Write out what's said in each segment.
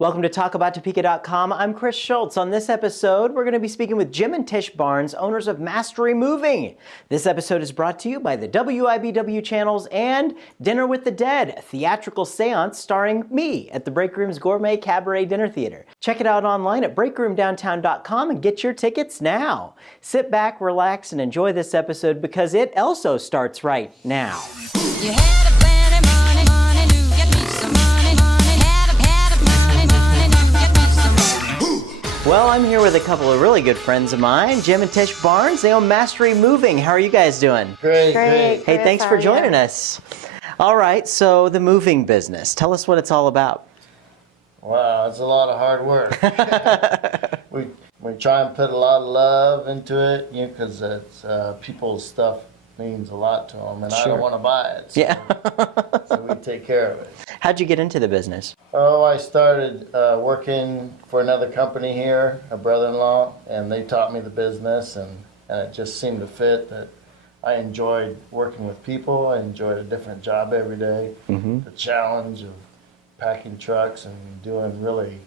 Welcome to TalkAboutTopeka.com. I'm Chris Schultz. On this episode, we're going to be speaking with Jim and Tish Barnes, owners of Mastery Moving. This episode is brought to you by the WIBW channels and Dinner with the Dead, a theatrical seance starring me at the Break Room's Gourmet Cabaret Dinner Theater. Check it out online at breakroomdowntown.com and get your tickets now. Sit back, relax, and enjoy this episode because it also starts right now. You had a plenty money to get me some money. Had a money to get me some money. Well, I'm here with a couple of really good friends of mine, Jim and Tish Barnes. They own Mastery Moving. How are you guys doing? Great. Hey, Chris, thanks how for are joining you? us. All right, so the moving business. Tell us what it's all about. Wow, it's a lot of hard work. we try and put a lot of love into it, because it's people's stuff means a lot to them, and I Sure. don't want to buy it. So, Yeah. so we take care of it. How'd you get into the business? Oh, I started working for another company here, a brother-in-law, and they taught me the business, and it just seemed to fit that I enjoyed working with people. I enjoyed a different job every day. Mm-hmm. The challenge of packing trucks and doing really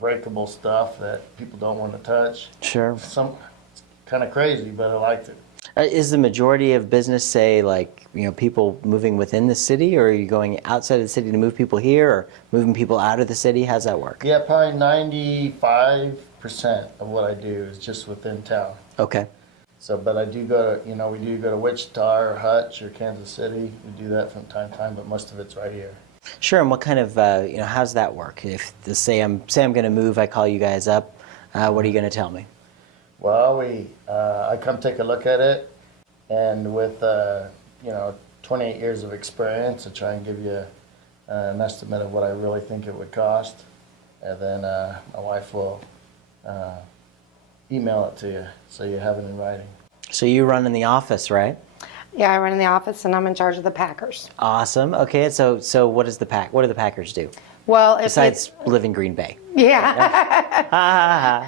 breakable stuff that people don't want to touch. Sure. It's kind of crazy, but I liked it. Is the majority of business, say, like, people moving within the city, or are you going outside of the city to move people here, or moving people out of the city? How's that work? Yeah, probably 95% of what I do is just within town. Okay. So, but I do go to, we do go to Wichita or Hutch or Kansas City. We do that from time to time, but most of it's right here. Sure. And what kind of, how's that work? If say I'm going to move, I call you guys up. What are you going to tell me? Well, I come take a look at it, and with 28 years of experience, I try and give you an estimate of what I really think it would cost, and then my wife will email it to you so you have it in writing. So you run in the office, right? Yeah, I run in the office and I'm in charge of the Packers. Awesome. Okay. So what do the Packers do Well, if besides live in Green Bay? yeah,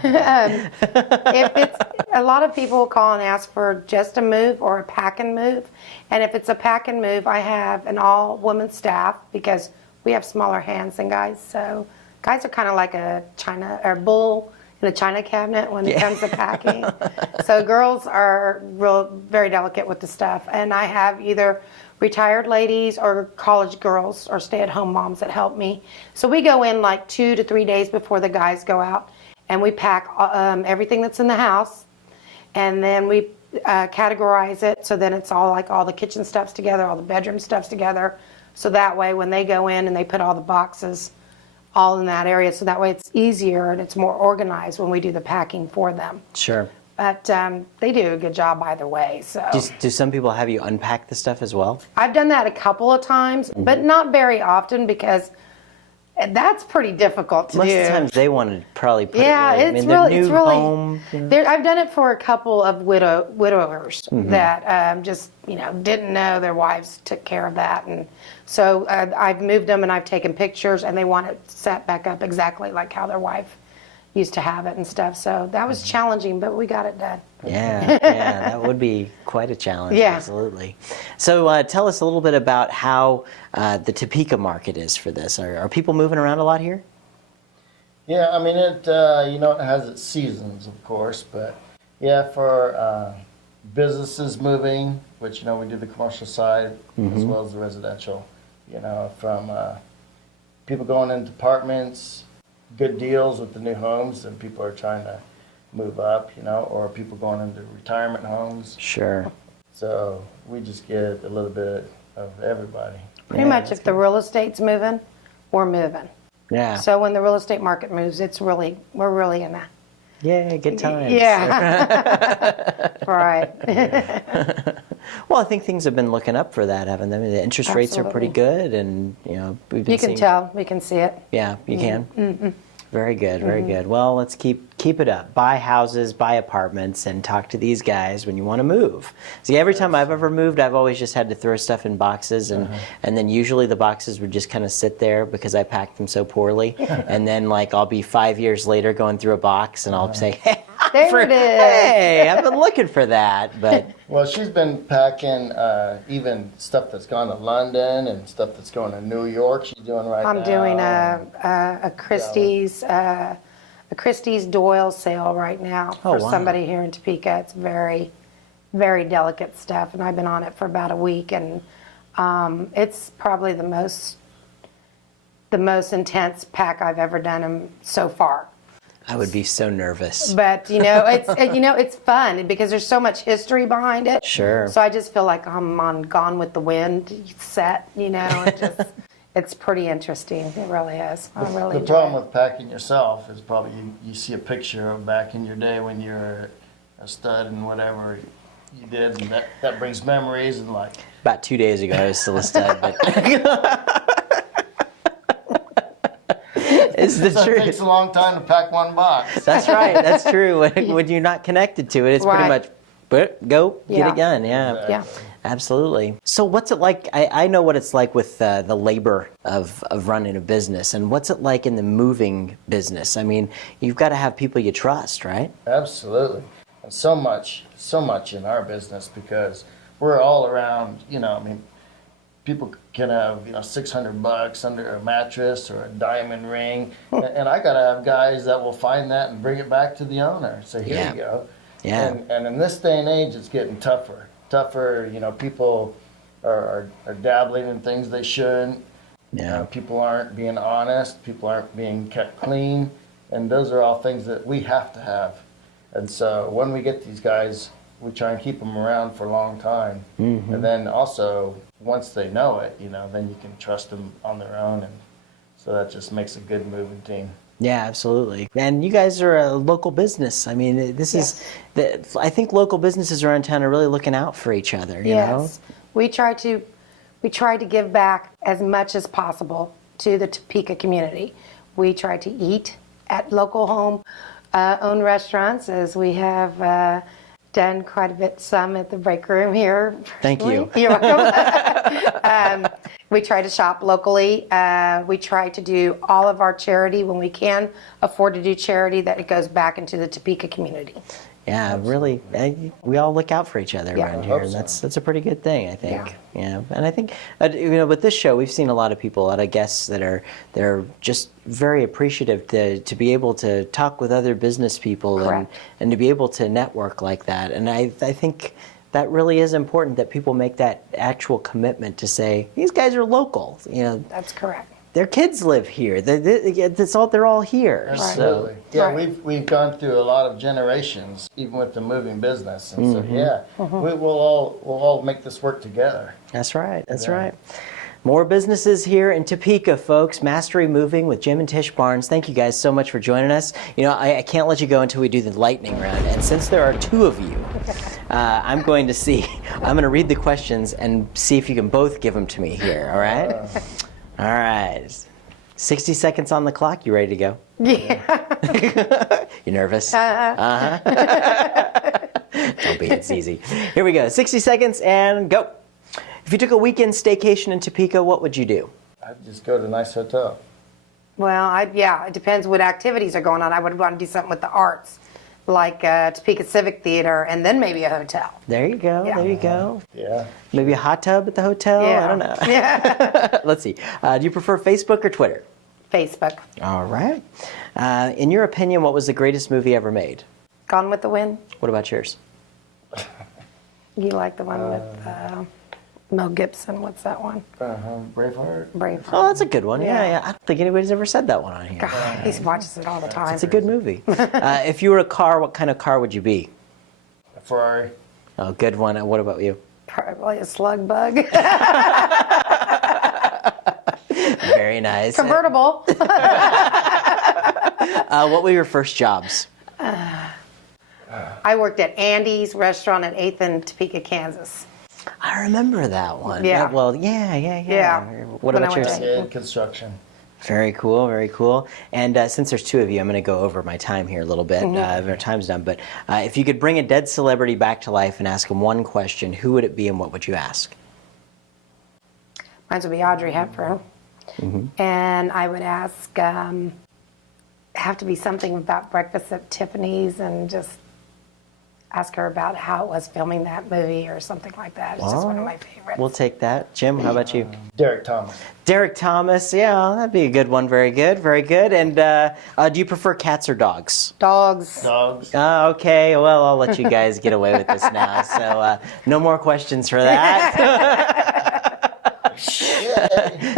if it's a lot of people call and ask for just a move or a pack and move, and if it's a pack and move, I have an all-woman staff because we have smaller hands than guys. So guys are kind of like a china or bull in a china cabinet when it comes to packing. So girls are very delicate with the stuff, and I have either retired ladies or college girls or stay-at-home moms that help me. So we go in like 2 to 3 days before the guys go out, and we pack everything that's in the house, and then we categorize it so then it's all like all the kitchen stuff's together, all the bedroom stuff's together, so that way when they go in and they put all the boxes all in that area, so that way it's easier and it's more organized when we do the packing for them. Sure. But they do a good job either way. So Do some people have you unpack the stuff as well? I've done that a couple of times, but not very often because that's pretty difficult to do. Most of the times they want to probably put Yeah, it it's in their really, new it's really. home. I've done it for a couple of widowers that just didn't know their wives took care of that, and so I've moved them and I've taken pictures, and they want it set back up exactly like how their wife used to have it and stuff. So that was challenging, but we got it done. Yeah, that would be quite a challenge. Yeah. Absolutely. So tell us a little bit about how the Topeka market is for this. Are people moving around a lot here? Yeah, I mean, it it has its seasons, of course, but yeah, for businesses moving, which, we do the commercial side as well as the residential, from people going into apartments, good deals with the new homes, and people are trying to move up, or people going into retirement homes. Sure. So we just get a little bit of everybody. Pretty much if the real estate's moving, we're moving. Yeah. So when the real estate market moves, we're really in that. Yeah, good times. Yeah. Right. Well, I think things have been looking up for that, haven't they? I mean, the interest rates are pretty Absolutely. good, and we've been You can seeing. tell. We can see it. Yeah, you can. Mm-hmm. Very good, very good. Well, let's keep it up. Buy houses, buy apartments, and talk to these guys when you want to move. See, every time I've ever moved, I've always just had to throw stuff in boxes, and then usually the boxes would just kind of sit there because I packed them so poorly. And then, I'll be 5 years later going through a box, and I'll say, hey, There it is. Hey, I've been looking for that, but Well, she's been packing even stuff that's gone to London and stuff that's going to New York. She's doing right now. I'm doing a Christie's Doyle sale right now Oh, for wow. somebody here in Topeka. It's very, very delicate stuff, and I've been on it for about a week, and it's probably the most intense pack I've ever done so far. I would be so nervous. But it's fun because there's so much history behind it. Sure. So I just feel like I'm on Gone with the Wind set. It's pretty interesting. It really is. I really The enjoy problem it. with packing yourself is probably you see a picture of back in your day when you were a stud and whatever you did, and that brings memories and like. About 2 days ago, I was still a stud, but it's the So it takes truth. a long time to pack one box. That's right. That's true. When you're not connected to it, it's pretty Right. much, but go get Yeah. it done. Yeah. Yeah. Absolutely. So what's it like? I know what it's like with the labor of running a business, and what's it like in the moving business? I mean, you've got to have people you trust, right? Absolutely. And so much in our business because we're all around, people can have, $600 under a mattress or a diamond ring. And I got to have guys that will find that and bring it back to the owner. Say, here Yeah. you go. Yeah. And in this day and age, it's getting tougher. People are dabbling in things they shouldn't. Yeah. People aren't being honest. People aren't being kept clean. And those are all things that we have to have. And so when we get these guys, we try and keep them around for a long time. Mm-hmm. And then also, once they know it, then you can trust them on their own. And so that just makes a good moving team. Yeah, absolutely. And you guys are a local business. I mean, I think local businesses around town are really looking out for each other, you know? Yes. We try to give back as much as possible to the Topeka community. We try to eat at local home-owned restaurants, as we have done quite a bit, some at the break room here. Thank you. You're welcome. We try to shop locally. We try to do all of our charity when we can afford to do charity, that it goes back into the Topeka community. Yeah, really. We all look out for each other Yeah. around I here, hope and so. that's a pretty good thing, I think. Yeah, and I think with this show, we've seen a lot of people, a lot of guests they're just very appreciative to be able to talk with other business people Correct. and to be able to network like that. And I think that really is important that people make that actual commitment to say these guys are local. That's correct. Their kids live here. They're all here. Absolutely. So, Yeah, Right. we've gone through a lot of generations, even with the moving business. And so, Mm-hmm. we'll all make this work together. that's right. That's Yeah. right. More businesses here in Topeka, folks. Mastery Moving with Jim and Tish Barnes. Thank you guys so much for joining us. I can't let you go until we do the lightning round. And since there are two of you, I'm going to read the questions and see if you can both give them to me here. All right? All right. 60 seconds on the clock. You ready to go? Yeah. You nervous? Uh-huh. Don't be. It's easy. Here we go. 60 seconds and go. If you took a weekend staycation in Topeka, what would you do? I'd just go to a nice hotel. Well, it depends what activities are going on. I would want to do something with the arts, like Topeka Civic Theater, and then maybe a hotel. There you go. Yeah. There you go. Yeah. Maybe a hot tub at the hotel? Yeah. I don't know. Yeah. Let's see. Do you prefer Facebook or Twitter? Facebook. All right. In your opinion, what was the greatest movie ever made? Gone with the Wind. What about yours? You like the one with Mel Gibson? What's that one? Braveheart. Brave. Oh, that's a good one. Yeah, Yeah. yeah. I don't think anybody's ever said that one on here. God, he watches it all the time. It's a good movie. If you were a car, what kind of car would you be? A Ferrari. Oh, good one. What about you? Probably a slug bug. Very nice. Convertible. What were your first jobs? I worked at Andy's restaurant at 8th and Topeka, Kansas. I remember that one. Yeah. Well, yeah. Yeah. What When I about went yours? to- In construction. Very cool, very cool. And since there's two of you, I'm going to go over my time here a little bit. Our time's done. But if you could bring a dead celebrity back to life and ask them one question, who would it be and what would you ask? Mine would be Audrey Hepburn. And I would ask, have to be something about Breakfast at Tiffany's, and just ask her about how it was filming that movie or something like that. It's just one of my favorites. We'll take that. Jim, how about you? Derek Thomas. Derek Thomas, yeah, that'd be a good one. Very good, very good. And do you prefer cats or dogs? Dogs. Dogs. Okay, well, I'll let you guys get away with this now. So no more questions for that.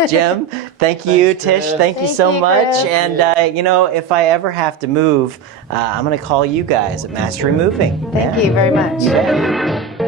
Jim, thank you. Thanks, Tish, Chris. thank you Thank so you, much. Chris. And, you know, if I ever have to move, I'm going to call you guys at Mastery Moving. Thank you very much. Yeah.